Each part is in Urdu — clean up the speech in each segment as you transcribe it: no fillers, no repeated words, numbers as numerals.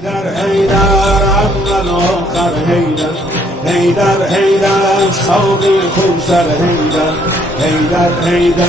Heydar heydar ammalon kar heydar heydar heydar shauqi khumsar heydar heydar heydar.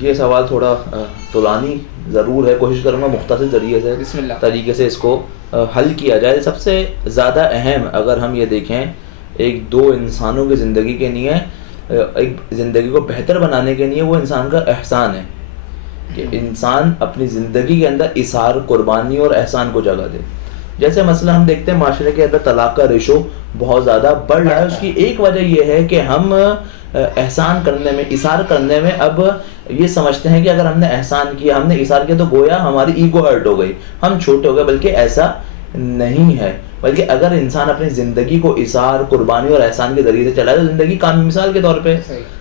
یہ سوال تھوڑا طولانی ضرور ہے. کوشش کروں گا مختصر ذریعے سے بسم اللہ طریقے سے اس کو حل کیا جائے. سب سے زیادہ اہم اگر ہم یہ دیکھیں ایک دو انسانوں کی زندگی کے لیے، ایک زندگی کو بہتر بنانے کے لیے، وہ انسان کا احسان ہے کہ انسان اپنی زندگی کے اندر اثار، قربانی اور احسان کو جگہ دے. جیسے مثلا ہم دیکھتے ہیں معاشرے کے اندر طلاق کا ریشو بہت زیادہ بڑھ رہا ہے. اس کی ایک وجہ یہ ہے کہ ہم احسان کرنے میں، اثار کرنے میں اب یہ سمجھتے ہیں کہ اگر ہم نے احسان کیا، ہم نے اثار کیا تو گویا ہماری ایگو ہرٹ ہو گئی، ہم چھوٹے ہو گئے. بلکہ ایسا نہیں ہے. بلکہ اگر انسان اپنی زندگی کو اثار، قربانی اور احسان کے ذریعے سے چلائے تو زندگی کام، مثال کے طور پہ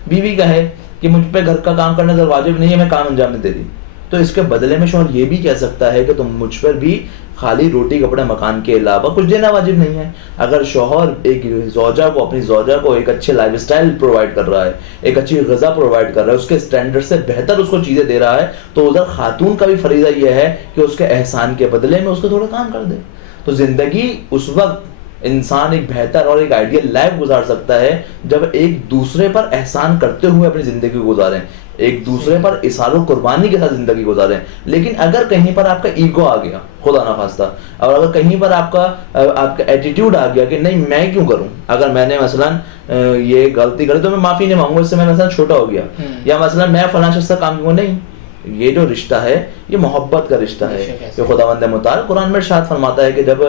بیوی کہے کہ مجھ پہ گھر کا کام کرنا تو واجب نہیں ہے، میں کام انجام نہیں دے رہی، تو اس کے بدلے میں شوہر یہ بھی کہہ سکتا ہے کہ تم مجھ پر بھی خالی روٹی کپڑے مکان کے علاوہ کچھ دینا واجب نہیں ہے. اگر شوہر ایک زوجہ کو، اپنی زوجہ کو ایک اچھے لائف اسٹائل پرووائڈ کر رہا ہے، ایک اچھی غذا پرووائڈ کر رہا ہے، اس کے اسٹینڈرڈ سے بہتر اس کو چیزیں دے رہا ہے، تو ادھر خاتون کا بھی فریضہ یہ ہے کہ اس کے احسان کے بدلے میں اس کو تھوڑا کام کر دے. تو زندگی اس وقت انسان ایک بہتر اور ایک آئیڈیل لائف گزار سکتا ہے جب ایک دوسرے پر احسان کرتے ہوئے اپنی زندگی گزاریں، ایک دوسرے پر اثار و قربانی کے ساتھ زندگی گزاریں. لیکن اگر کہیں پر آپ کا ایگو آ گیا، خدا نخواستہ، اور اگر کہیں پر آپ کا ایٹیٹیوڈ آ گیا کہ نہیں میں کیوں کروں، اگر میں نے مثلا یہ غلطی کری تو میں معافی نہیں مانگوں، اس سے میں مثلا چھوٹا ہو گیا، یا مثلا میں فلاں شخص کا کام کیوں نہیں. یہ جو رشتہ ہے یہ محبت کا رشتہ ہے. کہ خداوند متعال قرآن میں ارشاد فرماتا ہے کہ جب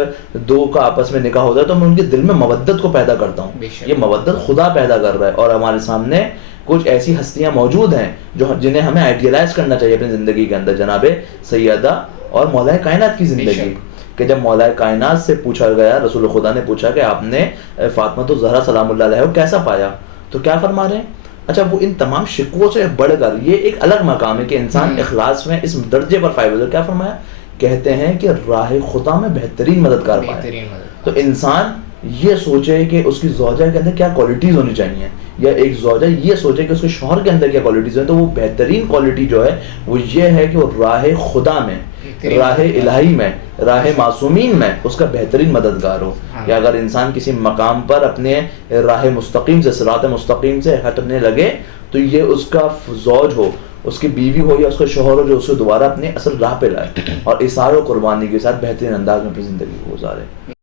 دو کا آپس میں نکاح ہوتا ہے تو میں ان کے دل میں مودت کو پیدا کرتا ہوں. یہ مودت خدا پیدا کر رہا ہے، اور ہمارے سامنے کچھ ایسی ہستیاں موجود ہیں جنہیں ہمیں آئیڈیلائز کرنا چاہیے اپنی زندگی کے اندر. جناب سیدہ اور مولا کائنات کی زندگی، کہ جب مولا کائنات سے پوچھا گیا، رسول خدا نے پوچھا کہ آپ نے فاطمہ الزہرا سلام اللہ علیہ کو کیسا پایا، تو کیا فرما رہے ہیں؟ اچھا، وہ ان تمام شکووں سے بڑھ کر یہ ایک الگ مقام ہے کہ انسان اخلاص میں اس درجے پر فائز ہو. کیا فرمایا؟ کہتے ہیں کہ راہ خدا میں بہترین مددگار پائے. تو انسان یہ سوچے کہ اس کی زوجہ کے اندر کیا کوالٹیز ہونی چاہیے، یا ایک زوجہ یہ سوچے کہ اس کے شوہر کے اندر کیا کوالٹیز ہیں. تو وہ بہترین کوالٹی جو ہے وہ یہ ہے کہ وہ راہ خدا میں، راہ الہی میں، راہ معصومین میں اس کا بہترین مددگار ہو. کہ اگر انسان کسی مقام پر اپنے راہ مستقیم سے، صراط مستقیم سے ہٹنے لگے تو یہ اس کا زوج ہو، اس کی بیوی ہو یا اس کا شوہر ہو، جو اس کو دوبارہ اپنے اصل راہ پہ لائے اور اثار و قربانی کے ساتھ بہترین انداز میں اپنی زندگی کو گزارے.